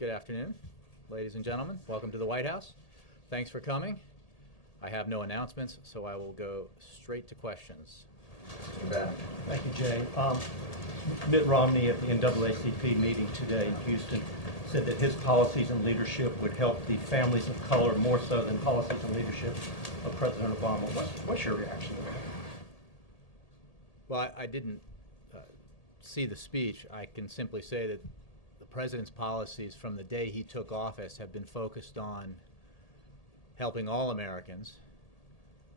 Good afternoon, ladies and gentlemen. Welcome to the White House. Thanks for coming. I have no announcements, so I will go straight to questions. Mr. Bannon. Thank you, Jay. Mitt Romney at the NAACP meeting today in Houston said that his policies and leadership would help the families of color more so than policies and leadership of President Obama. What's your reaction to that? Well, I didn't see the speech. I can simply say that the president's policies from the day he took office have been focused on helping all Americans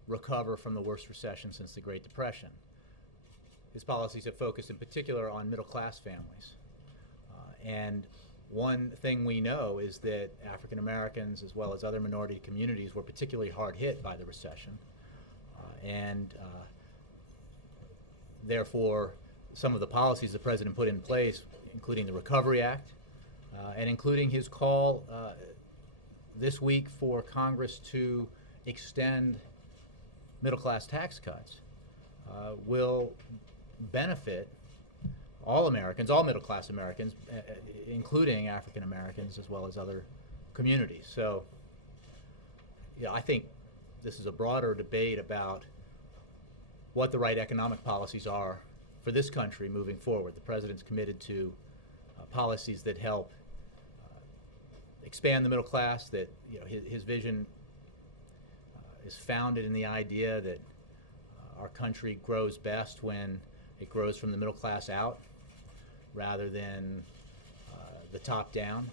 recover from the worst recession since the Great Depression. His policies have focused in particular on middle-class families. And one thing we know is that African Americans, as well as other minority communities, were particularly hard hit by the recession. Therefore, some of the policies the president put in place, including the Recovery Act, and including his call this week for Congress to extend middle-class tax cuts, will benefit all Americans, all middle-class Americans, including African Americans as well as other communities. So, yeah, I think this is a broader debate about what the right economic policies are for this country moving forward. The president's committed to policies that help expand the middle class, that his vision is founded in the idea that our country grows best when it grows from the middle class out rather than the top down.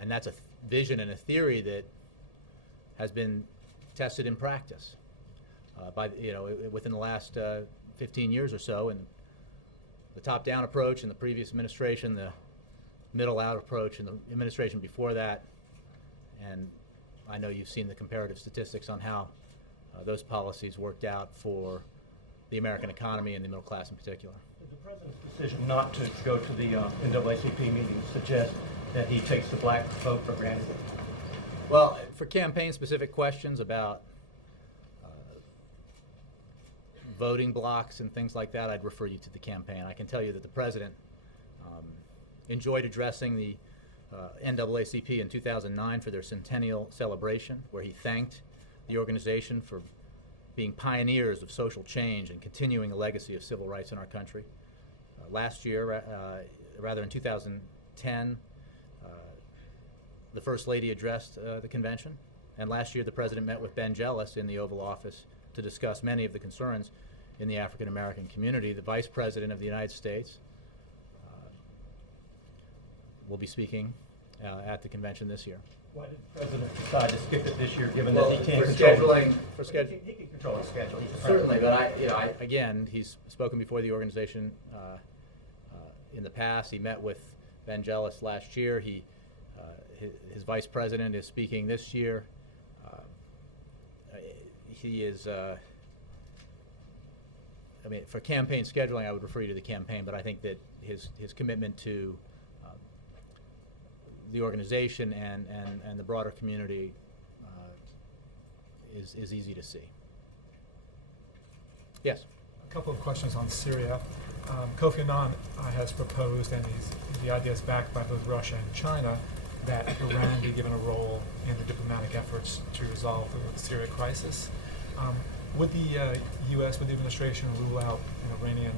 And that's a vision and a theory that has been tested in practice within the last 15 years or so, and the top-down approach in the previous administration, the middle-out approach in the administration before that, and I know you've seen the comparative statistics on how those policies worked out for the American economy and the middle class in particular. Did the president's decision not to go to the NAACP meeting suggest that he takes the black vote for granted? Well, for campaign-specific questions about voting blocks and things like that, I'd refer you to the campaign. I can tell you that the president enjoyed addressing the NAACP in 2009 for their centennial celebration, where he thanked the organization for being pioneers of social change and continuing a legacy of civil rights in our country. Last year, rather in 2010, the First Lady addressed the convention, and last year the president met with Ben Jealous in the Oval Office to discuss many of the concerns in the African American community. The Vice President of the United States will be speaking at the convention this year. Why did the president decide to skip it this year, given Well, that he can't for control scheduling, He can control his schedule. He's the certainly, president. but again, he's spoken before the organization in the past. He met with Ben Jealous last year. His vice president is speaking this year. He is. For campaign scheduling, I would refer you to the campaign, but I think that his commitment to the organization and the broader community is easy to see. Yes? A couple of questions on Syria. Kofi Annan has proposed, and the idea is backed by both Russia and China, that Iran be given a role in the diplomatic efforts to resolve the Syria crisis. Would the U.S., would the administration rule out an Iranian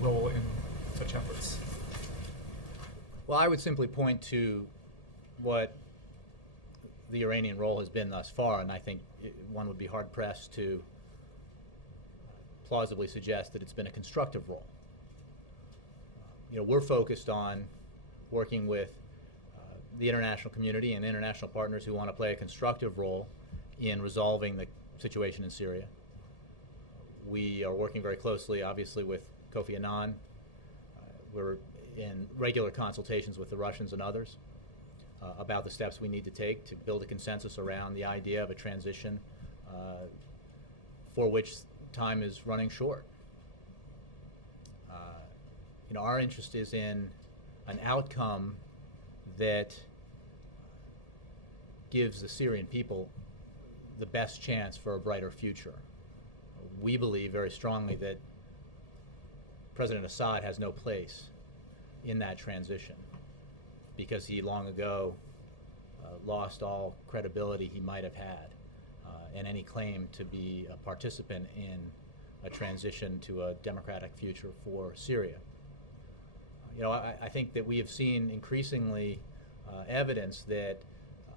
role in such efforts? Well, I would simply point to what the Iranian role has been thus far, and I think one would be hard-pressed to plausibly suggest that it's been a constructive role. We're focused on working with the international community and international partners who want to play a constructive role in resolving the situation in Syria. We are working very closely, obviously, with Kofi Annan. We're in regular consultations with the Russians and others about the steps we need to take to build a consensus around the idea of a transition for which time is running short. Our interest is in an outcome that gives the Syrian people the best chance for a brighter future. We believe very strongly that President Assad has no place in that transition, because he long ago lost all credibility he might have had, and any claim to be a participant in a transition to a democratic future for Syria. I think that we have seen increasingly evidence that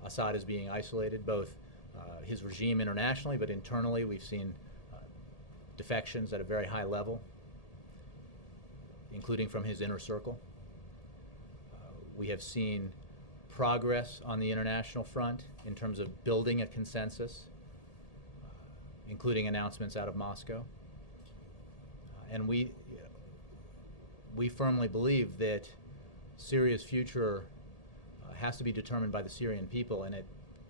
Assad is being isolated, both his regime internationally, but internally we've seen defections at a very high level, including from his inner circle. We have seen progress on the international front in terms of building a consensus, including announcements out of Moscow. And we firmly believe that Syria's future has to be determined by the Syrian people, and it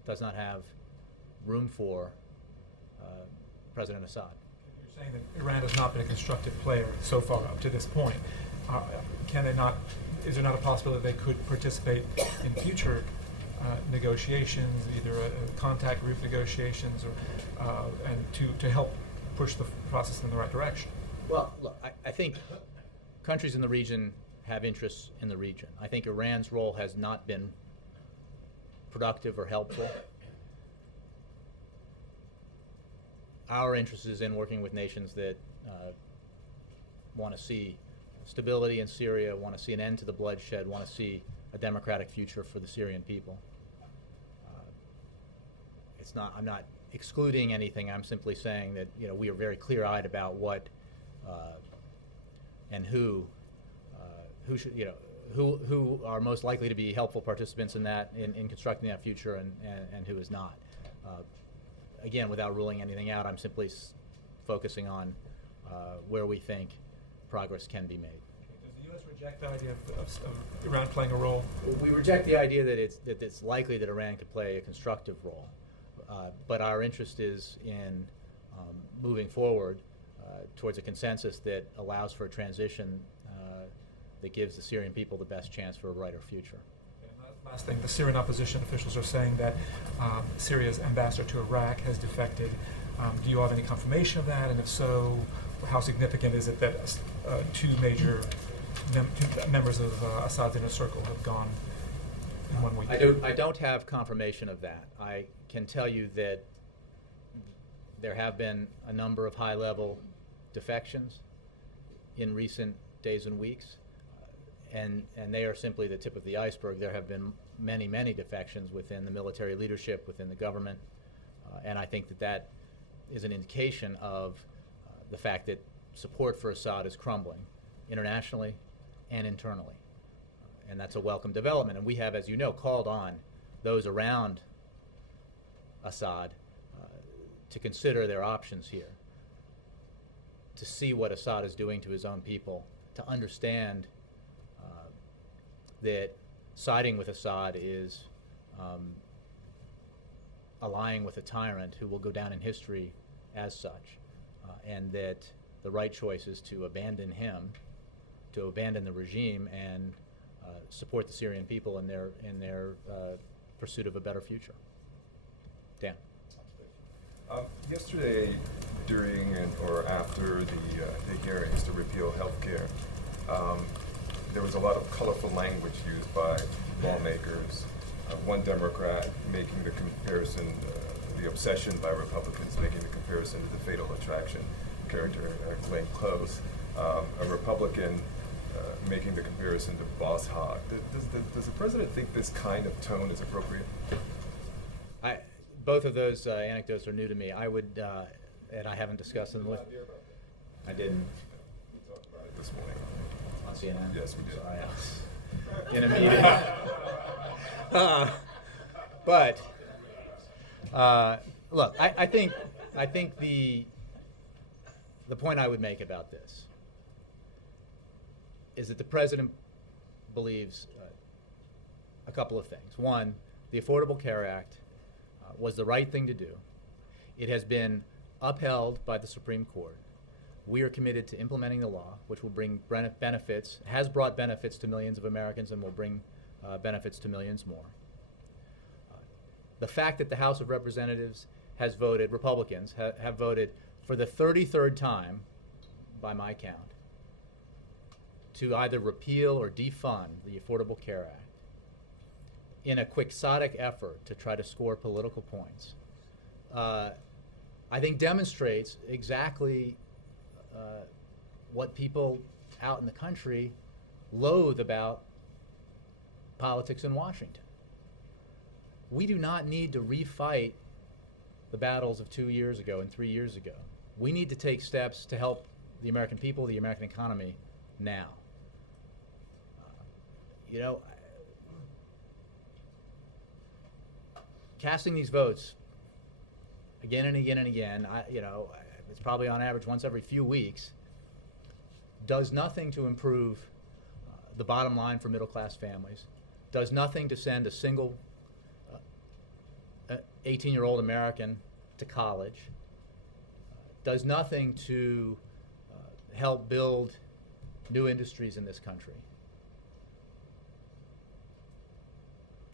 does not have room for President Assad. You're saying that Iran has not been a constructive player so far up to this point. Can they not? Is there not a possibility they could participate in future negotiations, either contact group negotiations, or and to help push the process in the right direction? Well, look, I think countries in the region have interests in the region. I think Iran's role has not been productive or helpful. Our interest is in working with nations that want to see stability in Syria, want to see an end to the bloodshed, want to see a democratic future for the Syrian people. I'm not excluding anything. I'm simply saying that we are very clear-eyed about what and who are most likely to be helpful participants in that, in constructing that future, and who is not. Again, without ruling anything out, I'm simply focusing on where we think progress can be made. Does the U.S. reject the idea of Iran playing a role? We reject the idea that it's likely that Iran could play a constructive role, but our interest is in moving forward towards a consensus that allows for a transition that gives the Syrian people the best chance for a brighter future. Last thing, the Syrian opposition officials are saying that Syria's ambassador to Iraq has defected. Do you have any confirmation of that? And if so, how significant is it that two major members of Assad's inner circle have gone in 1 week? I don't have confirmation of that. I can tell you that there have been a number of high-level defections in recent days and weeks. And they are simply the tip of the iceberg. There have been many, many defections within the military leadership, within the government, and I think that is an indication of the fact that support for Assad is crumbling internationally and internally. And that's a welcome development. And we have, as you know, called on those around Assad to consider their options here, to see what Assad is doing to his own people, to understand that siding with Assad is allying with a tyrant who will go down in history as such, and that the right choice is to abandon him, to abandon the regime, and support the Syrian people in their pursuit of a better future. Dan. Yesterday, during or after the hearings to repeal health care, there was a lot of colorful language used by lawmakers. One Democrat making the comparison, the obsession by Republicans making the comparison to the Fatal Attraction character Glenn Close. A Republican making the comparison to Boss Hogg. Does the president think this kind of tone is appropriate? Both of those anecdotes are new to me. I would, and I haven't discussed them with. I didn't. We talked about it this morning. On CNN? Yes, we did. Sorry, I was in a meeting. But look, I think the point I would make about this is that the president believes a couple of things. One, the Affordable Care Act was the right thing to do. It has been upheld by the Supreme Court. We are committed to implementing the law, which will bring benefits, has brought benefits to millions of Americans, and will bring benefits to millions more. The fact that the House of Representatives has voted, Republicans have voted for the 33rd time, by my count, to either repeal or defund the Affordable Care Act in a quixotic effort to try to score political points, I think demonstrates exactly what people out in the country loathe about politics in Washington. We do not need to refight the battles of 2 years ago and 3 years ago. We need to take steps to help the American people, the American economy now. You know, casting these votes again and again and again, it's probably on average once every few weeks, does nothing to improve the bottom line for middle-class families, does nothing to send a single 18-year-old American to college, does nothing to help build new industries in this country.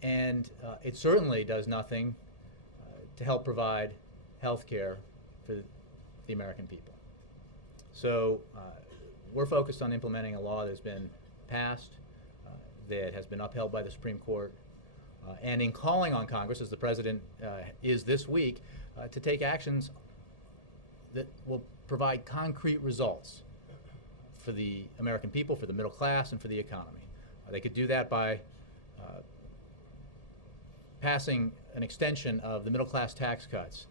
And it certainly does nothing to help provide health care for the American people. So we're focused on implementing a law that's been passed, that has been upheld by the Supreme Court, and in calling on Congress, as the President is this week, to take actions that will provide concrete results for the American people, for the middle class, and for the economy. They could do that by passing an extension of the middle class tax cuts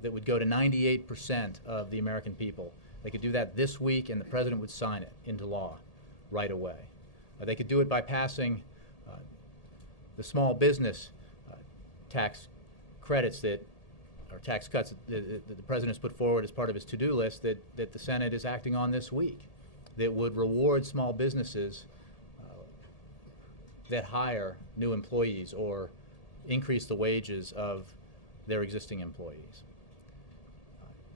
that would go to 98% of the American people. They could do that this week, and the President would sign it into law right away. They could do it by passing the small business tax credits or tax cuts that the President has put forward as part of his to-do list that the Senate is acting on this week, that would reward small businesses that hire new employees or increase the wages of their existing employees.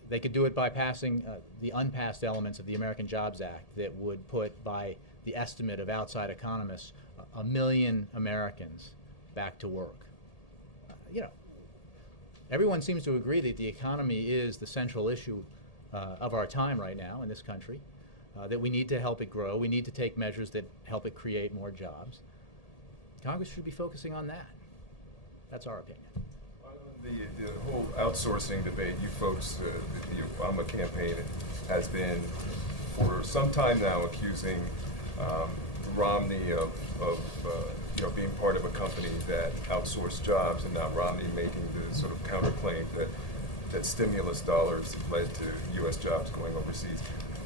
They could do it by passing the unpassed elements of the American Jobs Act that would put, by the estimate of outside economists, 1 million Americans back to work. Everyone seems to agree that the economy is the central issue of our time right now in this country, that we need to help it grow. We need to take measures that help it create more jobs. Congress should be focusing on that. That's our opinion. The whole outsourcing debate, you folks, the Obama campaign has been for some time now accusing Romney of being part of a company that outsourced jobs, and now Romney making the sort of counterclaim that stimulus dollars led to U.S. jobs going overseas.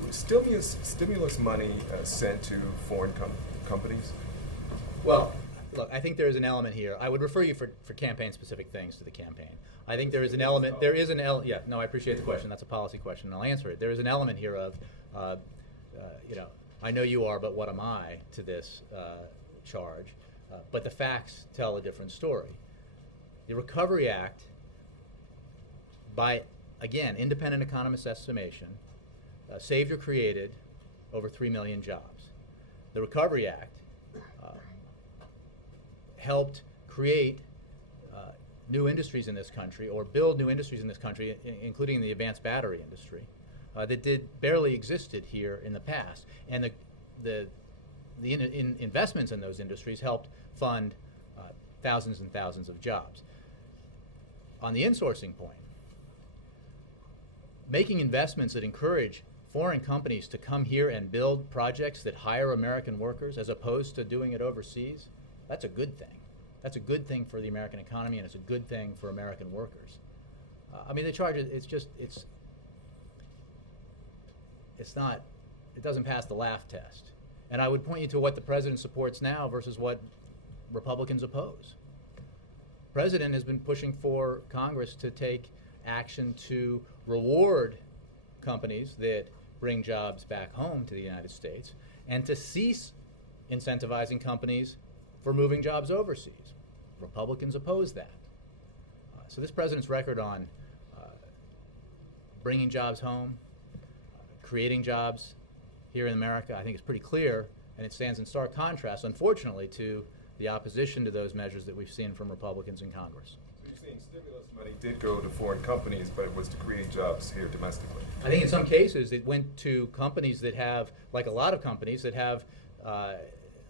Was stimulus money sent to foreign companies? Well, look, I think there is an element here. I would refer you for campaign-specific things to the campaign. I think there is an element. Yeah, no, I appreciate the question. That's a policy question, and I'll answer it. There is an element here of, I know you are, but what am I to this charge? But the facts tell a different story. The Recovery Act, by, again, independent economists' estimation, saved or created over 3 million jobs. The Recovery Act helped create new industries in this country, or build new industries in this country, including the advanced battery industry, that barely existed here in the past. And the investments in those industries helped fund thousands and thousands of jobs. On the insourcing point, making investments that encourage foreign companies to come here and build projects that hire American workers as opposed to doing it overseas, that's a good thing. That's a good thing for the American economy, and it's a good thing for American workers. The charge, it doesn't pass the laugh test. And I would point you to what the President supports now versus what Republicans oppose. The President has been pushing for Congress to take action to reward companies that bring jobs back home to the United States, and to cease incentivizing companies for moving jobs overseas. Republicans oppose that. So this President's record on bringing jobs home, creating jobs here in America, I think is pretty clear, and it stands in stark contrast, unfortunately, to the opposition to those measures that we've seen from Republicans in Congress. So you're saying stimulus money did go to foreign companies, but it was to create jobs here domestically? I think in some cases it went to companies that have, like a lot of companies that have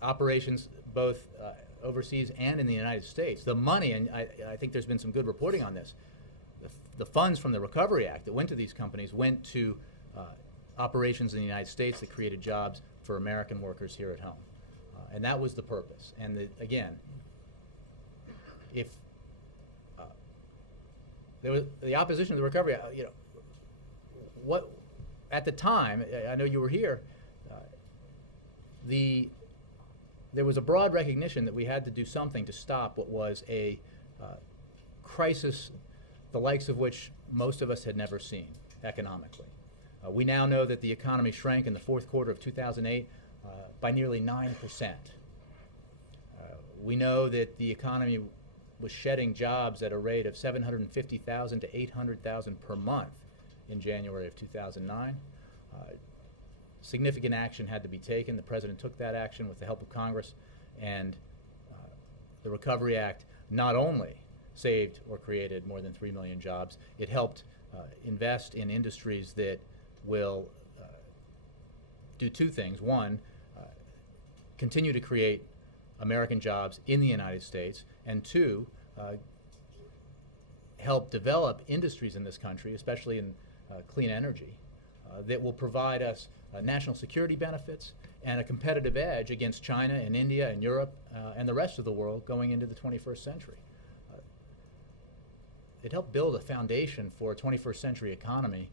operations both overseas and in the United States. The money, and I think there's been some good reporting on this, the funds from the Recovery Act that went to these companies went to operations in the United States that created jobs for American workers here at home. And that was the purpose. And again, if there was the opposition to the Recovery Act, what at the time, I know you were here, there was a broad recognition that we had to do something to stop what was a crisis, the likes of which most of us had never seen economically. We now know that the economy shrank in the fourth quarter of 2008 by nearly 9%. We know that the economy was shedding jobs at a rate of 750,000 to 800,000 per month in January of 2009. Significant action had to be taken. The President took that action with the help of Congress, and the Recovery Act not only saved or created more than 3 million jobs, it helped invest in industries that will do two things. One, continue to create American jobs in the United States, and two, help develop industries in this country, especially in clean energy, that will provide us national security benefits and a competitive edge against China and India and Europe and the rest of the world going into the 21st century. It helped build a foundation for a 21st century economy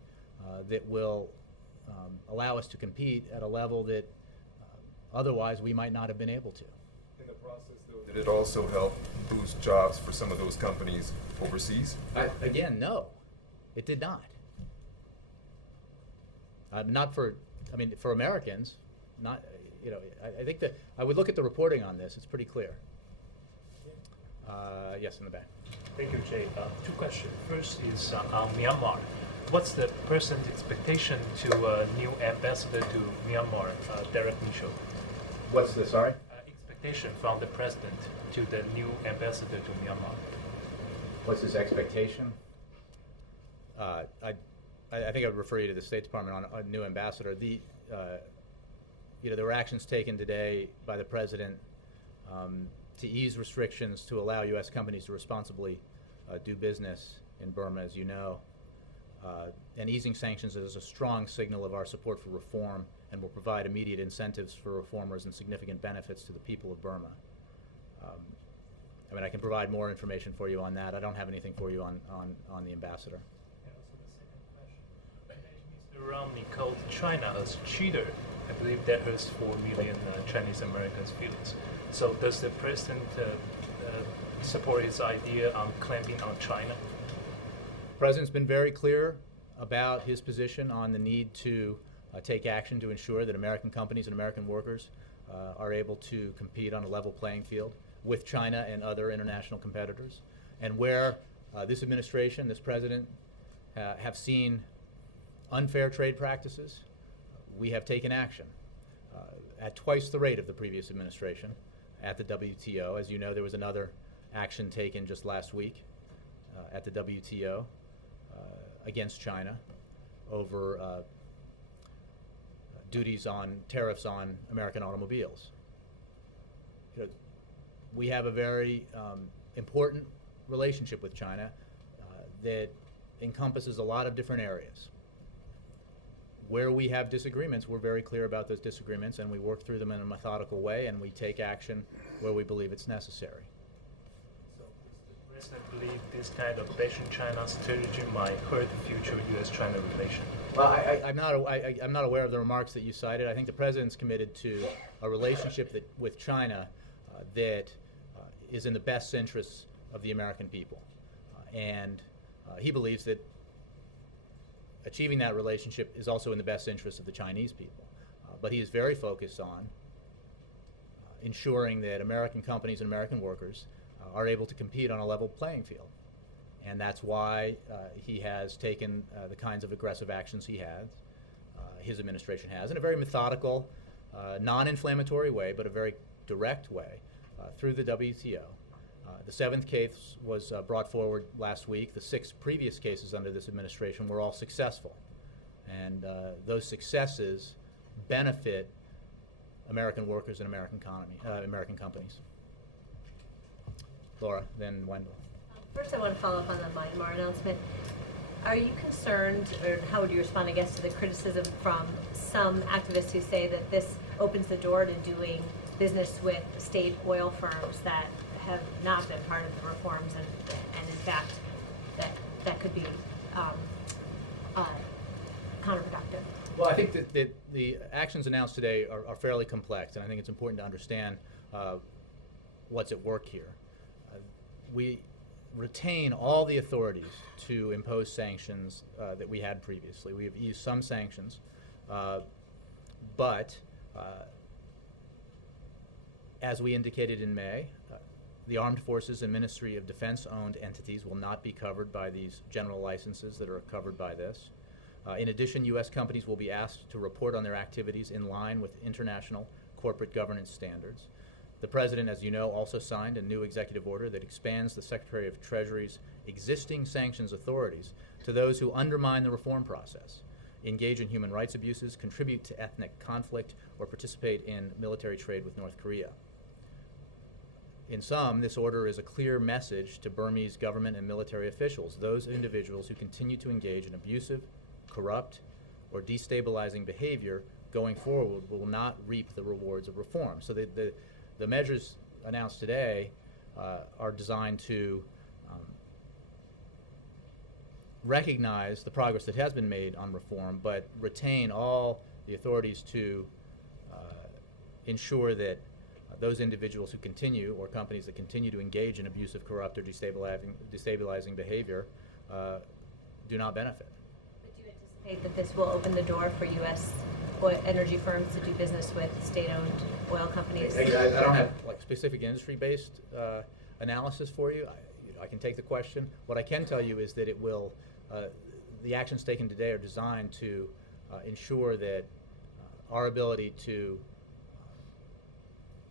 that will allow us to compete at a level that otherwise we might not have been able to. In the process, though, did it also help boost jobs for some of those companies overseas? Again, no, it did not. Not for, for Americans, not, I think that I would look at the reporting on this. It's pretty clear. Yes, in the back. Thank you, Jay. Two questions. First is on Myanmar. What's the President's expectation to a new ambassador to Myanmar, Derek Mitchell? What's the, sorry? Expectation from the President to the new ambassador to Myanmar. What's his expectation? I think I would refer you to the State Department on a new ambassador. There were actions taken today by the President to ease restrictions to allow U.S. companies to responsibly do business in Burma, as you know. And easing sanctions is a strong signal of our support for reform and will provide immediate incentives for reformers and significant benefits to the people of Burma. I can provide more information for you on that. I don't have anything for you on the ambassador. And also the second question. Mr. Romney called China as cheater. I believe that hurts 4 million Chinese Americans' feelings. So does the President support his idea on clamping on China? The President's been very clear about his position on the need to take action to ensure that American companies and American workers are able to compete on a level playing field with China and other international competitors. And where this administration, this President, have seen unfair trade practices, we have taken action at twice the rate of the previous administration at the WTO. As you know, there was another action taken just last week at the WTO against China over tariffs on American automobiles. We have a very important relationship with China that encompasses a lot of different areas. Where we have disagreements, we're very clear about those disagreements, and we work through them in a methodical way, and we take action where we believe it's necessary. So does the President believe this kind of Beijing China strategy might hurt future U.S.-China relations? Well, I'm not aware of the remarks that you cited. I think the President's committed to a relationship with China that is in the best interests of the American people. And he believes that achieving that relationship is also in the best interest of the Chinese people. But he is very focused on ensuring that American companies and American workers are able to compete on a level playing field. And that's why he has taken the kinds of aggressive actions he has, his administration has, in a very methodical, non-inflammatory way, but a very direct way through the WTO. The 7th case was brought forward last week. The 6 previous cases under this administration were all successful. And those successes benefit American workers and American economy, American companies. Laura, then Wendell. First, I want to follow up on the Myanmar announcement. Are you concerned, or how would you respond, I guess, to the criticism from some activists who say that this opens the door to doing business with state oil firms that have not been part of the reforms, and in fact, that could be counterproductive? Well, I think that the actions announced today are fairly complex, and I think it's important to understand what's at work here. We retain all the authorities to impose sanctions that we had previously. We have used some sanctions, but as we indicated in May, the Armed Forces and Ministry of Defense-owned entities will not be covered by these general licenses that are covered by this. In addition, U.S. companies will be asked to report on their activities in line with international corporate governance standards. The President, as you know, also signed a new executive order that expands the Secretary of Treasury's existing sanctions authorities to those who undermine the reform process, engage in human rights abuses, contribute to ethnic conflict, or participate in military trade with North Korea. In sum, this order is a clear message to Burmese government and military officials, those individuals who continue to engage in abusive, corrupt, or destabilizing behavior going forward will not reap the rewards of reform. So the measures announced today are designed to recognize the progress that has been made on reform, but retain all the authorities to ensure that those individuals who continue, or companies that continue to engage in abusive, corrupt, or destabilizing behavior do not benefit. But do you anticipate that this will open the door for U.S. energy firms to do business with state-owned oil companies? I don't have like specific industry-based analysis for you. I can take the question. What I can tell you is that it will. The actions taken today are designed to ensure that our ability to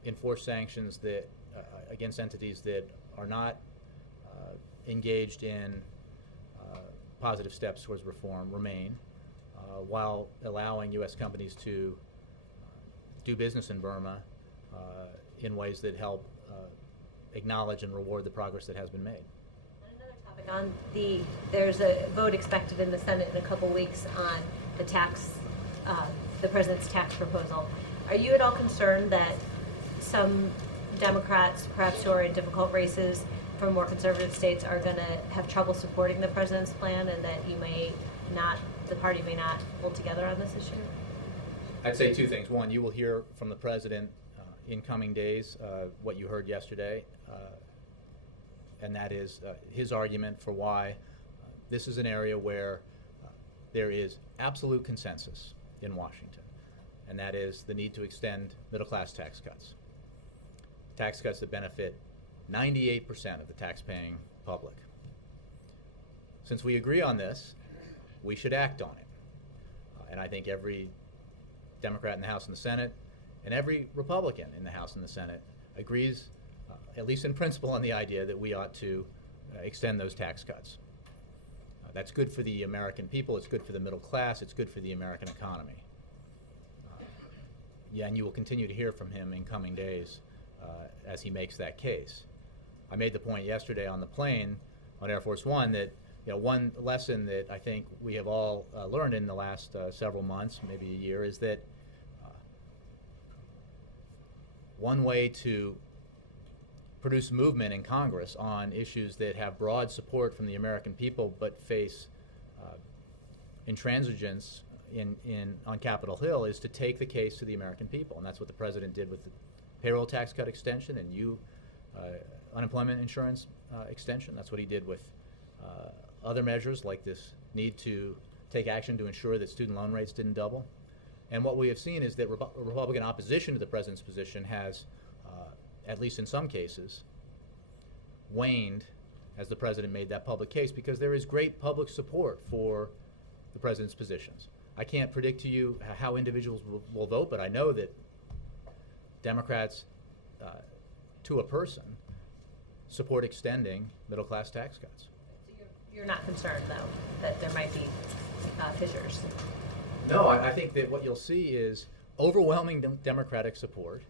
enforce sanctions that against entities that are not engaged in positive steps towards reform remain, while allowing U.S. companies to do business in Burma in ways that help acknowledge and reward the progress that has been made. And another topic there's a vote expected in the Senate in a couple weeks on the the president's tax proposal. Are you at all concerned that some Democrats, perhaps who are in difficult races from more conservative states, are going to have trouble supporting the president's plan, and that the party may not hold together on this issue? I'd say two things. One, you will hear from the president in coming days what you heard yesterday, and that is his argument for why this is an area where there is absolute consensus in Washington, and that is the need to extend middle-class tax cuts. Tax cuts that benefit 98% of the tax-paying public. Since we agree on this, we should act on it. And I think every Democrat in the House and the Senate, and every Republican in the House and the Senate agrees, at least in principle, on the idea that we ought to extend those tax cuts. That's good for the American people, it's good for the middle class, it's good for the American economy. And you will continue to hear from him in coming days as he makes that case. I made the point yesterday on the plane on Air Force One that one lesson that I think we have all learned in the last several months, maybe a year, is that one way to produce movement in Congress on issues that have broad support from the American people but face intransigence on Capitol Hill is to take the case to the American people. And that's what the president did with the payroll tax cut extension and unemployment insurance extension. That's what he did with other measures like this need to take action to ensure that student loan rates didn't double. And what we have seen is that Republican opposition to the president's position has, at least in some cases, waned as the president made that public case, because there is great public support for the president's positions. I can't predict to you how individuals will vote, but I know that Democrats, to a person, support extending middle-class tax cuts. So you're not concerned, though, that there might be fissures? No, I think that what you'll see is overwhelming Democratic support.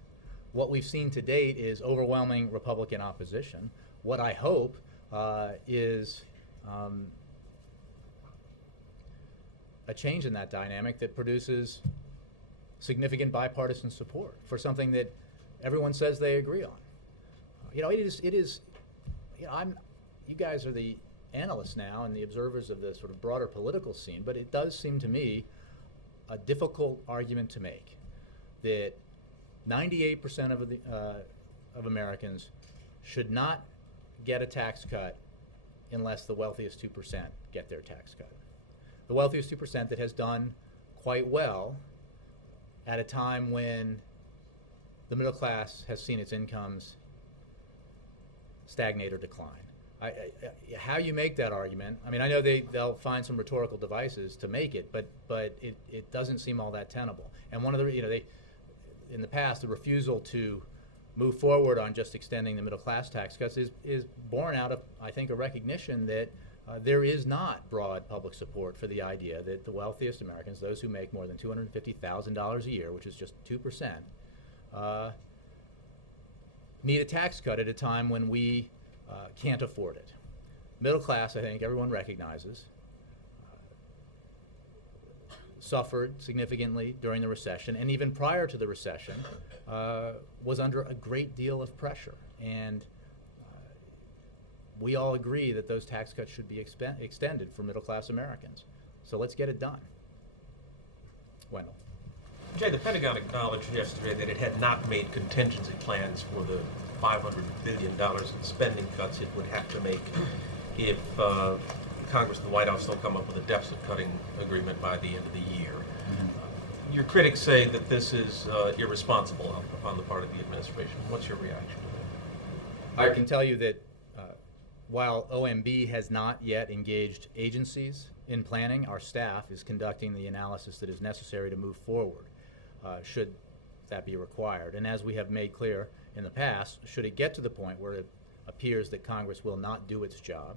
What we've seen to date is overwhelming Republican opposition. What I hope is a change in that dynamic that produces significant bipartisan support for something that everyone says they agree on. You know, it is. You know, you guys are the analysts now and the observers of the sort of broader political scene, but it does seem to me a difficult argument to make that 98% of Americans should not get a tax cut unless the wealthiest 2% get their tax cut. The wealthiest 2% that has done quite well at a time when the middle class has seen its incomes stagnate or decline. How you make that argument, I mean, I know they'll find some rhetorical devices to make it, but it doesn't seem all that tenable. And one of the, in the past, the refusal to move forward on just extending the middle class tax cuts is born out of, I think, a recognition that there is not broad public support for the idea that the wealthiest Americans, those who make more than $250,000 a year, which is just 2%, need a tax cut at a time when we can't afford it. Middle class, I think everyone recognizes, suffered significantly during the recession, and even prior to the recession, was under a great deal of pressure. And we all agree that those tax cuts should be extended for middle class Americans. So let's get it done. Wendell. Jay, the Pentagon acknowledged yesterday that it had not made contingency plans for the $500 billion in spending cuts it would have to make if Congress and the White House don't come up with a deficit-cutting agreement by the end of the year. Your critics say that this is irresponsible on the part of the administration. What's your reaction to that? I can tell you that while OMB has not yet engaged agencies in planning, our staff is conducting the analysis that is necessary to move forward, should that be required. And as we have made clear in the past, should it get to the point where it appears that Congress will not do its job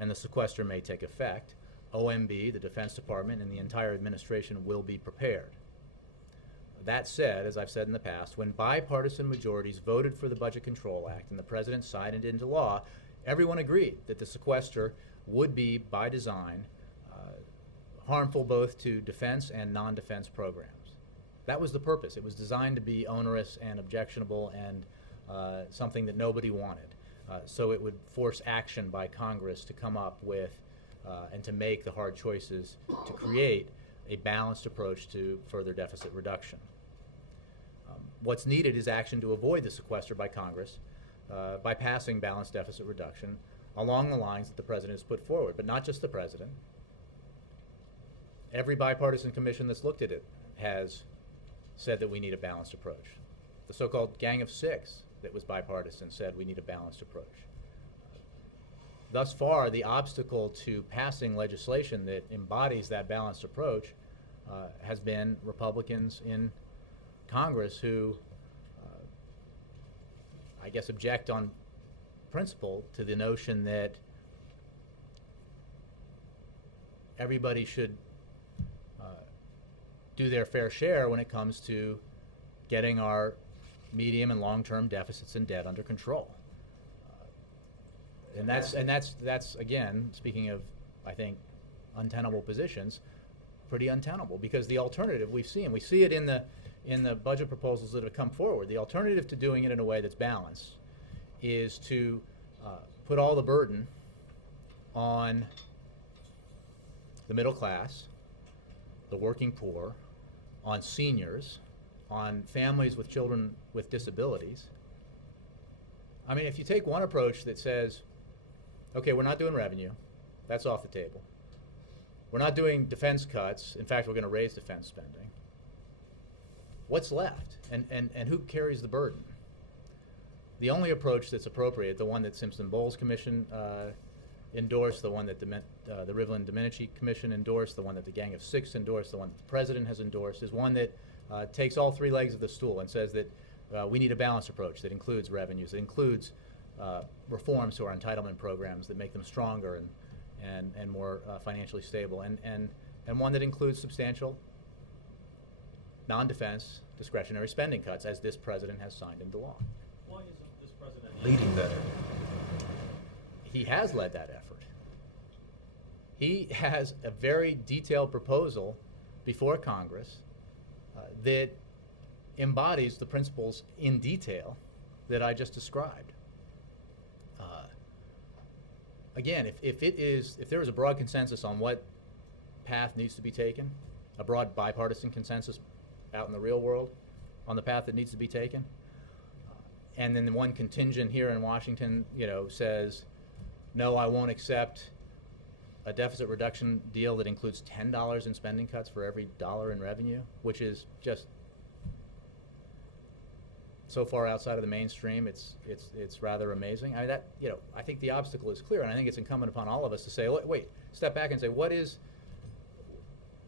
and the sequester may take effect, OMB, the Defense Department, and the entire administration will be prepared. That said, as I've said in the past, when bipartisan majorities voted for the Budget Control Act and the President signed it into law, everyone agreed that the sequester would be, by design, harmful both to defense and non-defense programs. That was the purpose. It was designed to be onerous and objectionable and something that nobody wanted. So it would force action by Congress to come up with and to make the hard choices to create a balanced approach to further deficit reduction. What's needed is action to avoid the sequester by Congress by passing balanced deficit reduction along the lines that the President has put forward, but not just the President. Every bipartisan commission that's looked at it has said that we need a balanced approach. The so-called Gang of Six that was bipartisan said we need a balanced approach. Thus far, the obstacle to passing legislation that embodies that balanced approach has been Republicans in Congress who, I guess, object on principle to the notion that everybody should do their fair share when it comes to getting our medium and long-term deficits and debt under control. And that's again, speaking of, I think, untenable positions, pretty untenable, because the alternative we see it in the budget proposals that have come forward. The alternative to doing it in a way that's balanced is to put all the burden on the middle class, the working poor, on seniors, on families with children with disabilities. I mean, if you take one approach that says, okay, we're not doing revenue, that's off the table. We're not doing defense cuts. In fact, we're going to raise defense spending. What's left? And who carries the burden? The only approach that's appropriate, the one that Simpson-Bowles Commission endorsed, the one that the Rivlin-Domenici Commission endorsed, the one that the Gang of Six endorsed, the one that the President has endorsed, is one that takes all three legs of the stool and says that we need a balanced approach that includes revenues, that includes reforms to our entitlement programs that make them stronger and more financially stable, and one that includes substantial non-defense discretionary spending cuts, as this president has signed into law. Why isn't this president leading that effort? He has led that effort. He has a very detailed proposal before Congress that embodies the principles in detail that I just described. Again, if there is a broad consensus on what path needs to be taken, a broad bipartisan consensus out in the real world on the path that needs to be taken, and then the one contingent here in Washington, says, no, I won't accept a deficit reduction deal that includes $10 in spending cuts for every dollar in revenue, which is just so far outside of the mainstream, it's rather amazing. I think the obstacle is clear, and I think it's incumbent upon all of us to say, wait, step back and say, what is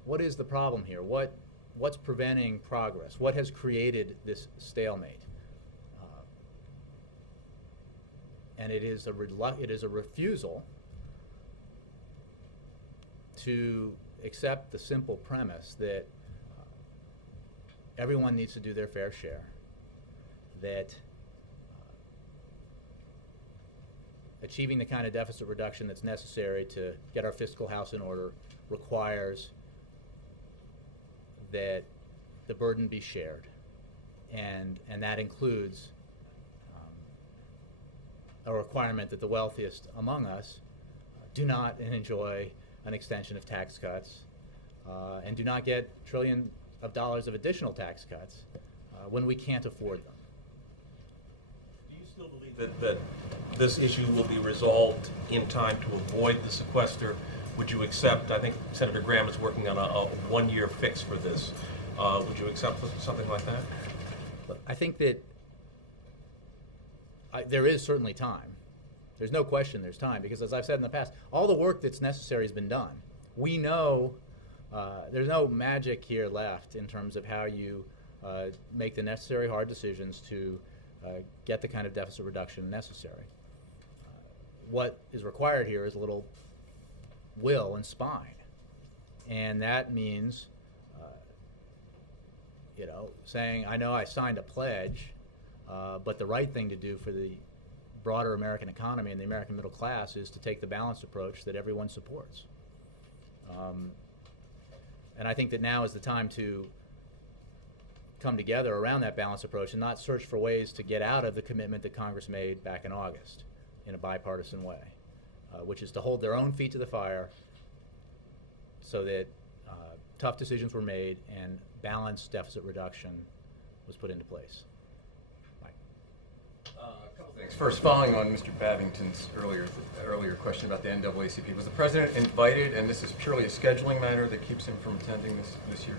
the problem here? What's preventing progress? What has created this stalemate? And it is a refusal to accept the simple premise that everyone needs to do their fair share, that achieving the kind of deficit reduction that's necessary to get our fiscal house in order requires that the burden be shared, and that includes a requirement that the wealthiest among us do not enjoy an extension of tax cuts and do not get trillions of dollars of additional tax cuts when we can't afford them. Do you still believe that this issue will be resolved in time to avoid the sequester? Would you accept, I think Senator Graham is working on a one-year fix for this. Would you accept something like that? Look, I think that there is certainly time. There's no question there's time, because as I've said in the past, all the work that's necessary has been done. We know there's no magic here left in terms of how you make the necessary hard decisions to get the kind of deficit reduction necessary. What is required here is a little will and spine, and that means saying, I know I signed a pledge, but the right thing to do for the broader American economy and the American middle class is to take the balanced approach that everyone supports. And I think that now is the time to come together around that balanced approach and not search for ways to get out of the commitment that Congress made back in August in a bipartisan way, which is to hold their own feet to the fire so that tough decisions were made and balanced deficit reduction was put into place. Mike. A couple things. First, following on Mr. Babington's earlier question about the NAACP, was the president invited, and this is purely a scheduling matter that keeps him from attending this year?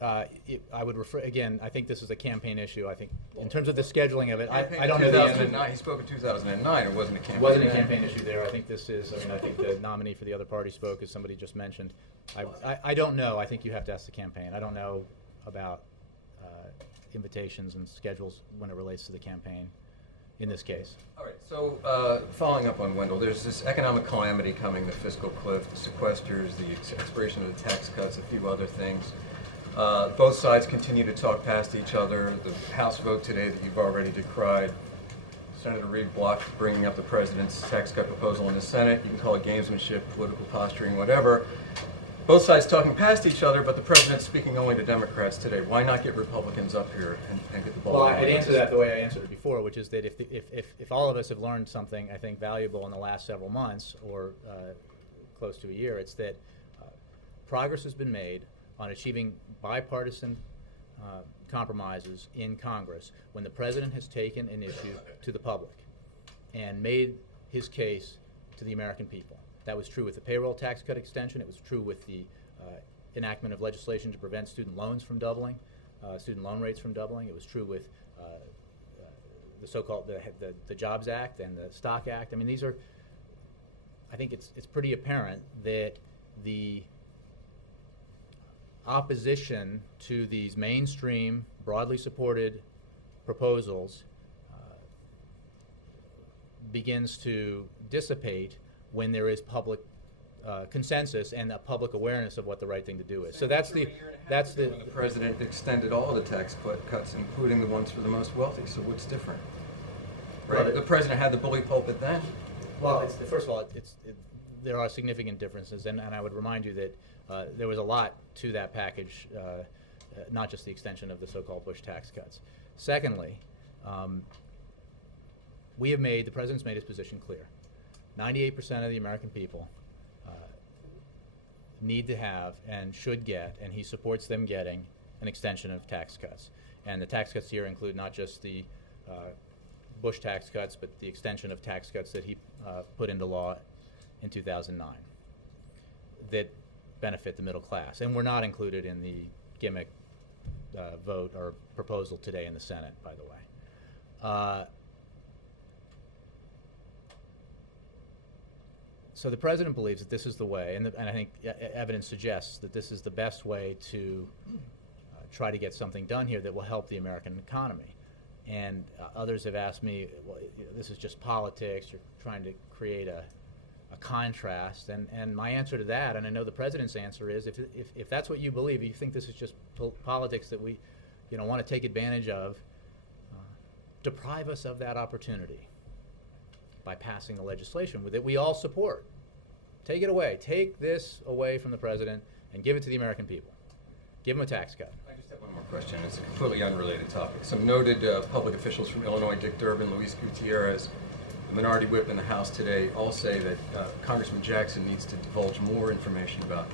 I would refer, again, I think this is a campaign issue. I think in terms of the scheduling of it, I don't know the answer. He spoke in 2009. It wasn't a campaign. It wasn't a campaign issue there. I think this is, I think the nominee for the other party spoke, as somebody just mentioned. I don't know. I think you have to ask the campaign. I don't know about invitations and schedules when it relates to the campaign in this case. All right. So following up on Wendell, there's this economic calamity coming, the fiscal cliff, the sequesters, the expiration of the tax cuts, a few other things. Both sides continue to talk past each other. The House vote today that you've already decried, Senator Reid blocked bringing up the president's tax cut proposal in the Senate. You can call it gamesmanship, political posturing, whatever. Both sides talking past each other, but the president's speaking only to Democrats today. Why not get Republicans up here and get the ball? Well, I'd answer that the way I answered it before, which is that if all of us have learned something, I think, valuable in the last several months or close to a year, it's that progress has been made on achieving bipartisan compromises in Congress when the president has taken an issue to the public and made his case to the American people. That was true with the payroll tax cut extension. It was true with the enactment of legislation to prevent student loans from doubling, student loan rates from doubling. It was true with the so-called the Jobs Act and the Stock Act. I mean, these are, I think it's pretty apparent that the opposition to these mainstream, broadly supported proposals begins to dissipate when there is public consensus and a public awareness of what the right thing to do is. So that's the When the president extended all the tax cuts, including the ones for the most wealthy. So what's different? Right. Well, The president had the bully pulpit then. Well, first of all, there are significant differences, and I would remind you that there was a lot to that package, not just the extension of the so-called Bush tax cuts. Secondly, the president's made his position clear. 98% of the American people need to have and should get, and he supports them getting, an extension of tax cuts. And the tax cuts here include not just the Bush tax cuts, but the extension of tax cuts that he put into law in 2009 that benefit the middle class. And were not included in the gimmick vote or proposal today in the Senate, by the way. So the president believes that this is the way, and I think evidence suggests that this is the best way to try to get something done here that will help the American economy. And others have asked me, well, this is just politics, you're trying to create a contrast. And my answer to that, and I know the president's answer is, if that's what you believe, you think this is just politics that we want to take advantage of, deprive us of that opportunity by passing the legislation that we all support. Take it away. Take this away from the president and give it to the American people. Give them a tax cut. I just have one more question. It's a completely unrelated topic. Some noted public officials from Illinois, Dick Durbin, Luis Gutierrez, the minority whip in the House today, all say that Congressman Jackson needs to divulge more information about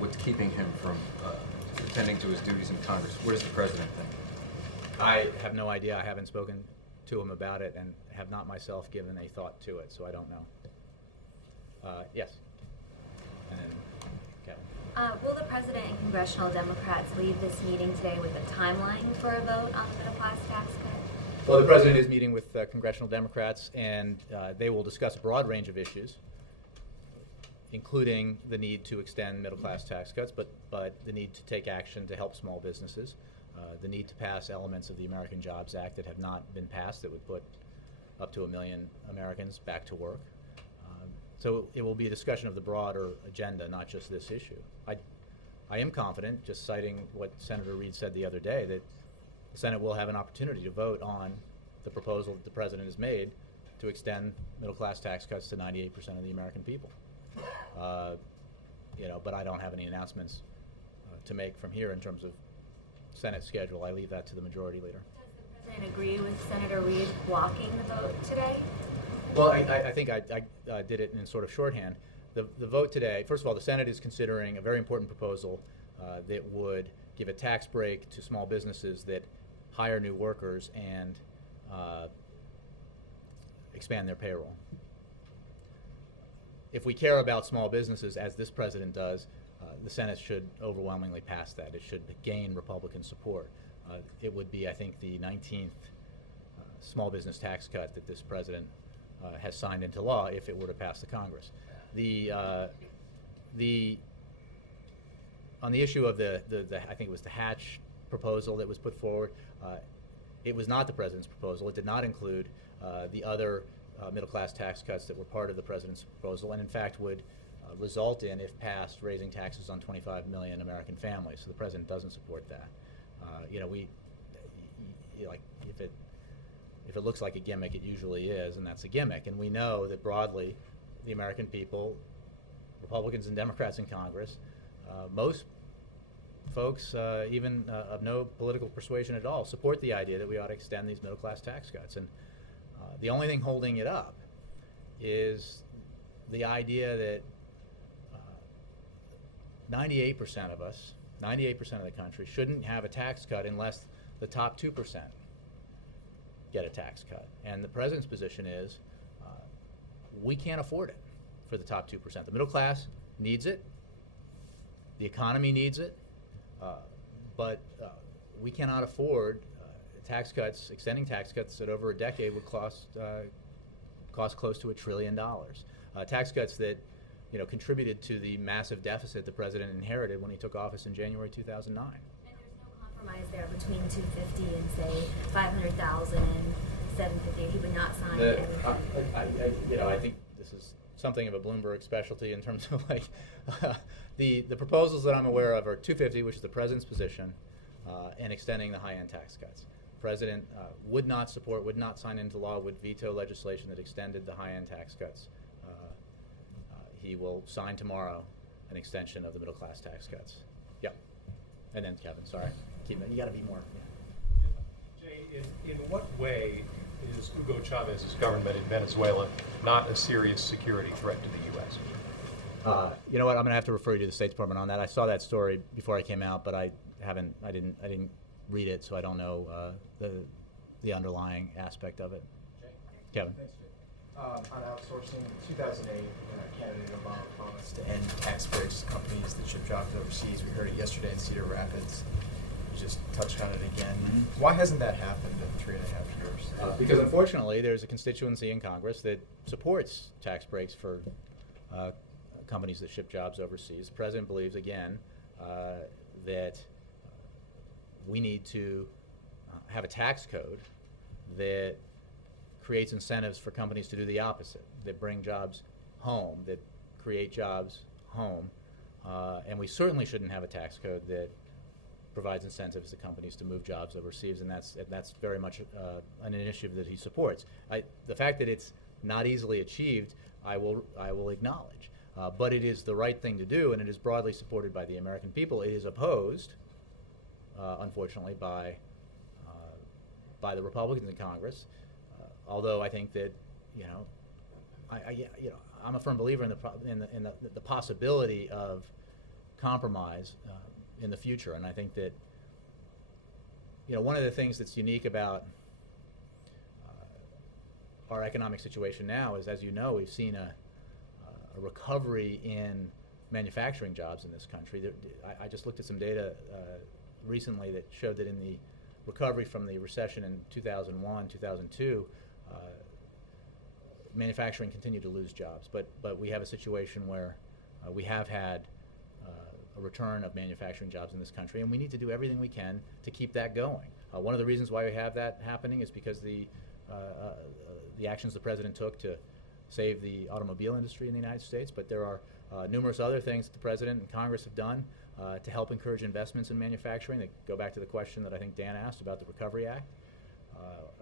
what's keeping him from attending to his duties in Congress. What does the president think? I have no idea. I haven't spoken to him about it and have not myself given a thought to it, so I don't know. Yes. And then, Kevin. Will the president and congressional Democrats leave this meeting today with a timeline for a vote on the middle class tax cut? Well, the president is meeting with congressional Democrats, and they will discuss a broad range of issues, including the need to extend middle class tax cuts, but the need to take action to help small businesses, the need to pass elements of the American Jobs Act that have not been passed that would put up to 1 million Americans back to work. So it will be a discussion of the broader agenda, not just this issue. I am confident, just citing what Senator Reid said the other day, that the Senate will have an opportunity to vote on the proposal that the president has made to extend middle class tax cuts to 98% of the American people. But I don't have any announcements to make from here in terms of Senate schedule. I leave that to the majority leader. Does the president agree with Senator Reid blocking the vote today? Well, I think I did it in sort of shorthand. The vote today, first of all, the Senate is considering a very important proposal that would give a tax break to small businesses that hire new workers and expand their payroll. If we care about small businesses, as this president does, the Senate should overwhelmingly pass that. It should gain Republican support. It would be, I think, the 19th small business tax cut that this president has signed into law if it were to pass the Congress. On the issue of the I think it was the Hatch proposal that was put forward, it was not the president's proposal. It did not include the other middle class tax cuts that were part of the president's proposal, and in fact would result in, if passed, raising taxes on 25 million American families. So the president doesn't support that. If it looks like a gimmick, it usually is, and that's a gimmick. And we know that broadly, the American people, Republicans and Democrats in Congress, most folks, even of no political persuasion at all, support the idea that we ought to extend these middle class tax cuts. And the only thing holding it up is the idea that 98% of us, 98% of the country, shouldn't have a tax cut unless the top 2% get a tax cut. And the president's position is we can't afford it for the top 2%. The middle class needs it. The economy needs it. But we cannot afford tax cuts, extending tax cuts that over a decade would cost close to $1 trillion. Tax cuts that contributed to the massive deficit the president inherited when he took office in January 2009. Compromise there between 250 and say 500,000 and 750. He would not sign everything. I think this is something of a Bloomberg specialty in terms of like the proposals that I'm aware of are 250, which is the president's position, and extending the high-end tax cuts. The president would not support, would not sign into law, would veto legislation that extended the high-end tax cuts. He will sign tomorrow an extension of the middle-class tax cuts. Yep. And then Kevin, sorry, you got to be more. Yeah. Jay, in what way is Hugo Chavez's government in Venezuela not a serious security threat to the U.S.? You know what? I'm going to have to refer you to the State Department on that. I saw that story before I came out, but I didn't read it, so I don't know the underlying aspect of it. Jay? Kevin. Thanks, Jay. On outsourcing, in 2008, candidate Obama promised to end tax breaks to companies that ship jobs overseas. We heard it yesterday in Cedar Rapids. You just touched on it again. Mm-hmm. Why hasn't that happened in 3.5 years? Because unfortunately, there's a constituency in Congress that supports tax breaks for companies that ship jobs overseas. The president believes, again, that we need to have a tax code that creates incentives for companies to do the opposite, that bring jobs home, that create jobs home. And we certainly shouldn't have a tax code that provides incentives to companies to move jobs overseas, and that's very much an initiative that he supports. The fact that it's not easily achieved, I will acknowledge. But it is the right thing to do, and it is broadly supported by the American people. It is opposed, unfortunately, by the Republicans in Congress. Although I think that, I'm a firm believer in the possibility of compromise in the future, and I think that, one of the things that's unique about our economic situation now is, as you know, we've seen a recovery in manufacturing jobs in this country. I just looked at some data recently that showed that in the recovery from the recession in 2001, 2002, manufacturing continued to lose jobs, but we have a situation where we have had a return of manufacturing jobs in this country, and we need to do everything we can to keep that going. One of the reasons why we have that happening is because the actions the president took to save the automobile industry in the United States, but there are numerous other things that the president and Congress have done to help encourage investments in manufacturing that go back to the question that I think Dan asked about the Recovery Act.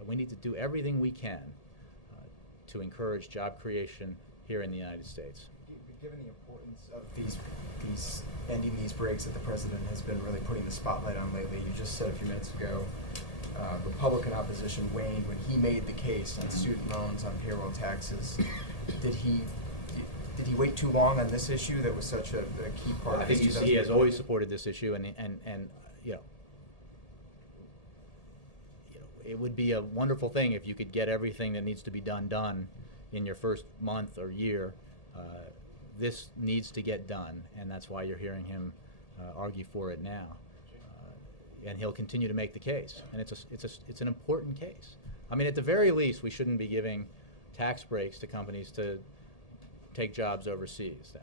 We need to do everything we can to encourage job creation here in the United States. Given the importance of these ending these breaks that the president has been really putting the spotlight on lately, you just said a few minutes ago, Republican opposition waned when he made the case on student loans, on payroll taxes. Did he wait too long on this issue that was such a key part of I think he has always supported this issue, and it would be a wonderful thing if you could get everything that needs to be done in your first month or year. This needs to get done, and that's why you're hearing him argue for it now. And he'll continue to make the case, and it's an important case. I mean, at the very least, we shouldn't be giving tax breaks to companies to take jobs overseas.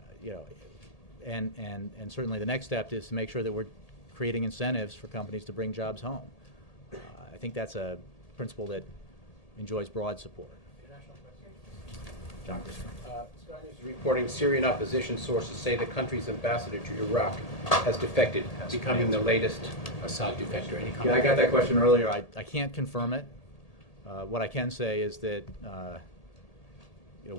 And certainly the next step is to make sure that we're creating incentives for companies to bring jobs home. I think that's a principle that enjoys broad support. John Christopher. Sky News is reporting Syrian opposition sources say the country's ambassador to Iraq has defected, becoming the latest Assad defector. Any comment? Yeah, I got that question earlier. I can't confirm it. What I can say is that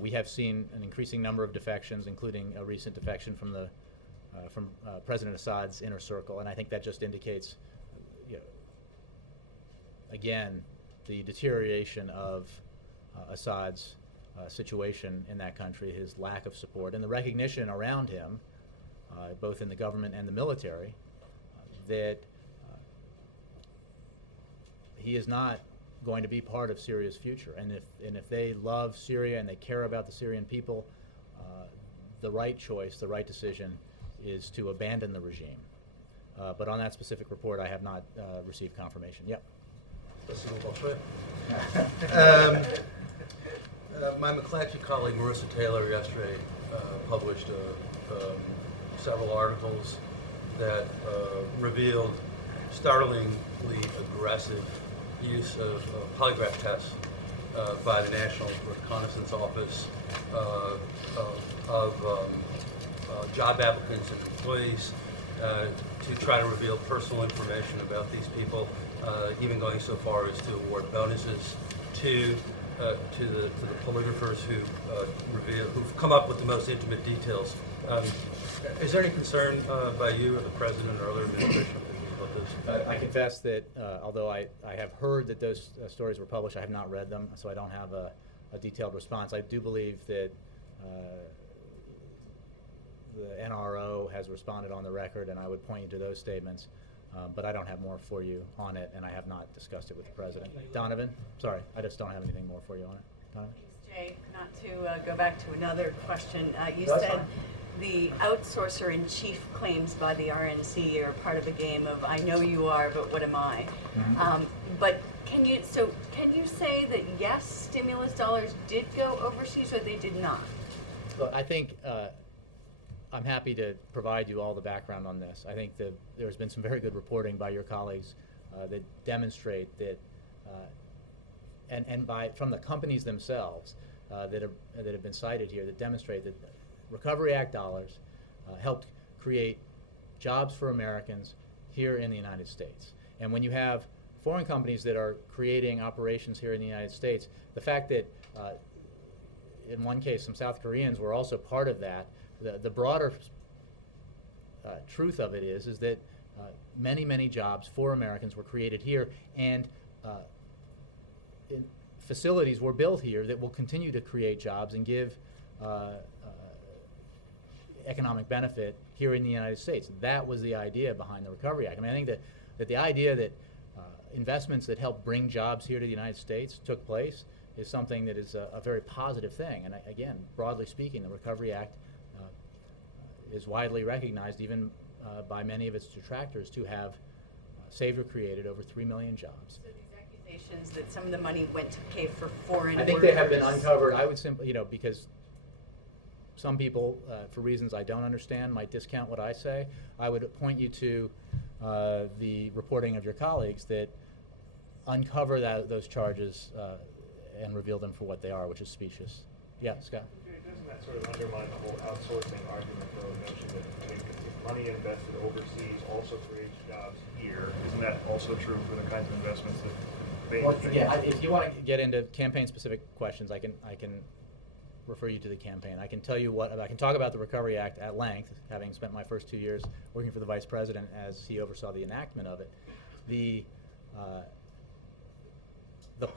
we have seen an increasing number of defections, including a recent defection from President Assad's inner circle, and I think that just indicates, again, the deterioration of Assad's situation in that country, his lack of support, and the recognition around him, both in the government and the military, that he is not going to be part of Syria's future. And if they love Syria and they care about the Syrian people, the right choice, the right decision is to abandon the regime. But on that specific report, I have not received confirmation. Yep. My McClatchy colleague Marissa Taylor yesterday published several articles that revealed startlingly aggressive use of polygraph tests by the National Reconnaissance Office of job applicants and employees to try to reveal personal information about these people, even going so far as to award bonuses to the polygraphers who've come up with the most intimate details. Is there any concern by you or the President or other administration about this? I confess that although I have heard that those stories were published, I have not read them, so I don't have a detailed response. I do believe that the NRO has responded on the record, and I would point you to those statements. But I don't have more for you on it, and I have not discussed it with the President. Donovan? Sorry, I just don't have anything more for you on it. Donovan? Jay, not to go back to another question. You That's said fine. the outsourcer-in-chief claims by the RNC are part of a game of I know you are, but what am I? Mhm. But can you say that yes, stimulus dollars did go overseas, or they did not? Look, I think I'm happy to provide you all the background on this. I think that there's been some very good reporting by your colleagues that demonstrate that, and from the companies themselves that have been cited here, that demonstrate that Recovery Act dollars helped create jobs for Americans here in the United States. And when you have foreign companies that are creating operations here in the United States, the fact that in one case some South Koreans were also part of that, the broader truth of it is that many jobs for Americans were created here, and facilities were built here that will continue to create jobs and give economic benefit here in the United States. That was the idea behind the Recovery Act. I mean, I think that the idea that investments that help bring jobs here to the United States took place is something that is a very positive thing. And again, broadly speaking, the Recovery Act is widely recognized, even by many of its detractors, to have saved or created over 3 million jobs. So these accusations that some of the money went to pay for foreign I think workers. they have been uncovered. I would simply, because some people, for reasons I don't understand, might discount what I say. I would point you to the reporting of your colleagues that uncover those charges and reveal them for what they are, which is specious. Yeah, Scott? Doesn't that sort of undermine the whole outsourcing argument, though, notion that if money invested overseas also creates jobs here? Isn't that also true for the kinds of investments that Well, yeah, if you want to get into campaign-specific questions, I can refer you to the campaign. I can tell you I can talk about the Recovery Act at length, having spent my first 2 years working for the Vice President as he oversaw the enactment of it. The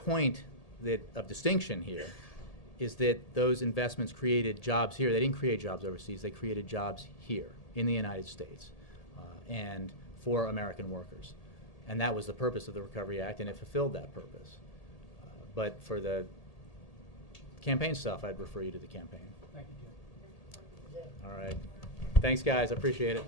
point of distinction here is that those investments created jobs here. They didn't create jobs overseas. They created jobs here in the United States and for American workers. And that was the purpose of the Recovery Act, and it fulfilled that purpose. But for the campaign stuff, I'd refer you to the campaign. Thank you, Jim. All right. Thanks, guys. I appreciate it.